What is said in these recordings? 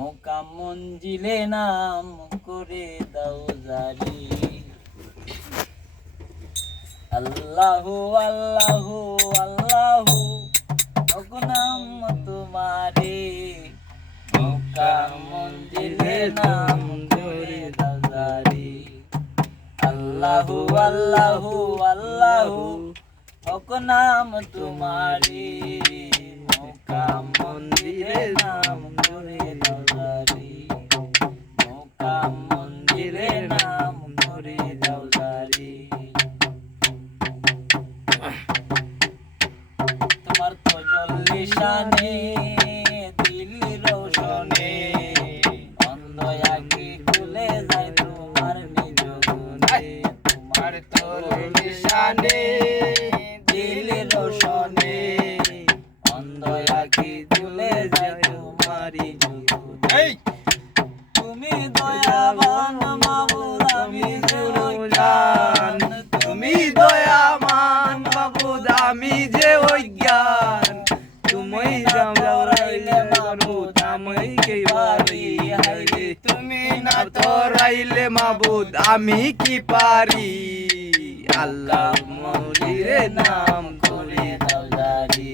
মোকাম মঞ্জিলে নাম করে দাও জারি। আল্লাহু আল্লাহু আল্লাহু নাম তোমারে, মোকাম মঞ্জিলে নাম করে দাও জারি। আল্লাহু আল্লাহু আল্লাহু নাম তোমারে, মোকাম মঞ্জিলে নাম করে দাও জারি। মোকাম মঞ্জিলে নাম করে দাও জারি। তোমার তজল নিশানে দিল রোশনে, অন্ধ আঁখি খুলে যায় তোমার নিজ গুণে। তোমার তজল নিশানে দিল রোশনে, অন্ধ আঁখি খুলে যায় তোমারি গুণে। তুমি দয়াবান মাবুদ আমি যে অজ্ঞান, তুমি দয়ামান মাবুদ আমি যে অজ্ঞান। তুমি রাইলে মাবুদ আমি কি পারি, তুমি না তোরাইলে মাবুদ আমি কি পারি। আল্লাহ মৌলিরে নাম করে দাও জারি।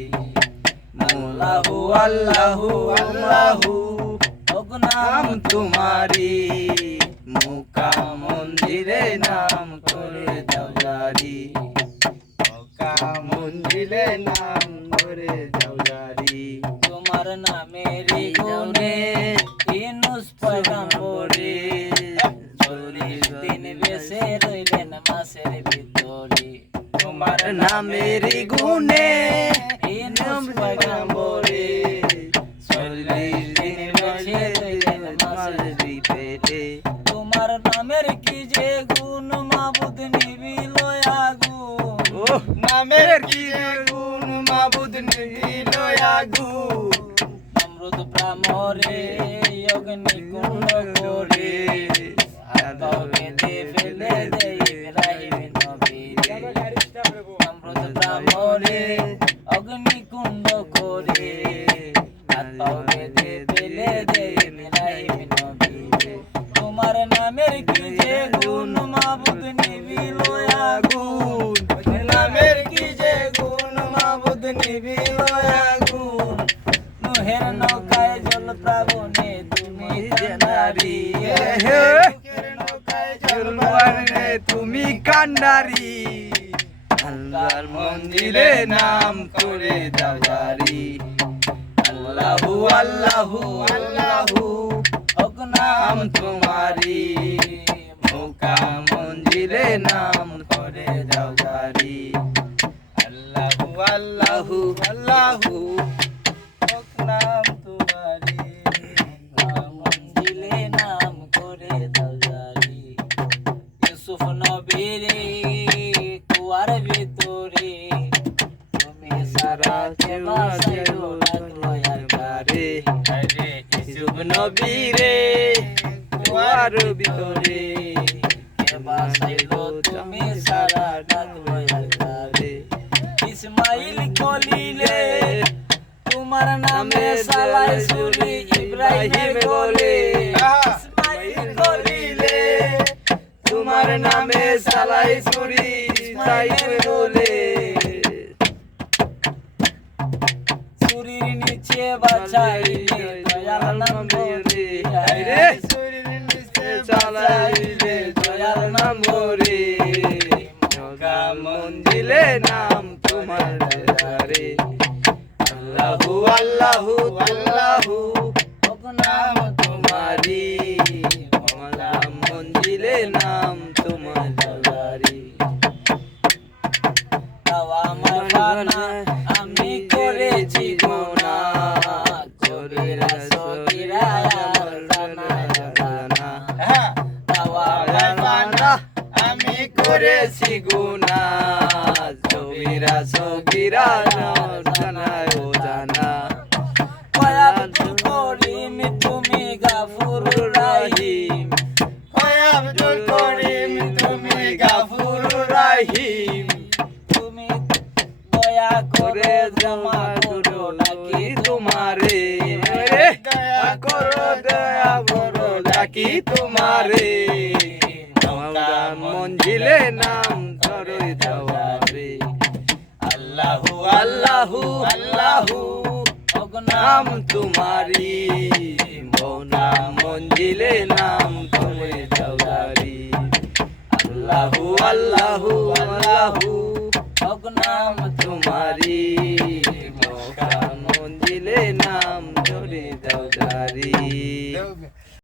আল্লাহু আল্লাহু আল্লাহু নাম তোমারি, মোকাম মন্দিরে নাম করে দাও জারি। মোকাম মন্দিরে নাম করে দাও জারি। তোমার নামের গুণে ইউনুস পয়গম্বরে, 40 দিন বেঁচে রইলেন মাছের ভিতরে। তোমার নামের গুণে ইউনুস পয়গম্বরে, 40 দিন বেঁচে রইলেন মাছের পেটে। তোমার নামের কি যে গুণ মাবুদ নিবিল আগুন। নামের কি গুণ মাবুদ নিবিল আগুন। নমরুদ ব্রাহ্মরে অগ্নিকুণ্ড করে, হাত বেঁধে ফেলে দেয় ইব্রাহিম নবীরে। নমরুদ ব্রাহ্মরে অগ্নিকুণ্ড করে, হাত বেঁধে ফেলে দেয় ইব্রাহিম নবীরে। তোমার নামের কি যে গুণ মাবুদ নিবিল আগুন। নামের কি যে গুণ মাবুদ নিবিল আগুন। নুহের নৌকায় জল প্লাবনে তুমি কান্ডারি। তুমি কান্ডারি। আল্লাহর মন্দিরে নাম করে দাও জারি। আল্লাহু আল্লাহু আল্লাহু নাম তোমারি, মোকাম মন্দিরে নাম করে দাও জারি। আল্লাহু আল্লাহু আল্লাহু নাম তোমারি, মঞ্জিলে নাম করে দাও জারি। ইউসুফ নবীরে কুয়ার ভিতরে, তুমি সারা বাঁচাইলো লাগলো একবারে। ইউসুফ নবীরে কুয়ার ভিতরে, কে বাঁচাইলো তুমি সারা লাগলো একবারে। ইসমাইল কলিলে তোমার নামে সালাই সুরি ইব্রাহিম বলে। ইসমাইল কলিলে তোমার নামে সালাই ছুরি ইসমাইল বলে। সুরির নিচে বাছাইলে দয়াল নাম বলে। রে ছুরির নিচে চালাইলে দয়াল নাম বলে। মোকাম মন্দিরে নাম তোমার জারি। আল্লাহু আল্লাহু আল্লাহু নাম তোমারি, মোকাম মন্দিরে নাম তোমার জারি। আমার বানা আমি করেছি গুনাহ, কবিরা সগীরা আর জানা জানা। আমার বানা আমি করেছি গুনাহ, কবিরা সগীরা জানা ও জানা। আব্দুল করিম তুমি গাফুর রাহিম। আব্দুল করিম তুমি গাফুর রাহিম। তুমি দয়া করে জমা করো নাকি তোমারে। দয়া করো ডাকি তোমারে নৌকা মঞ্জিলে নাম ধরে যাওয়ারে আল্লাহু আল্লাহু আল্লাহু নাম তোমারি মৌনা মঞ্জিলে নাম তুমি যাওয়ারি আল্লাহু আল্লাহু আল্লাহু নাম তোমারি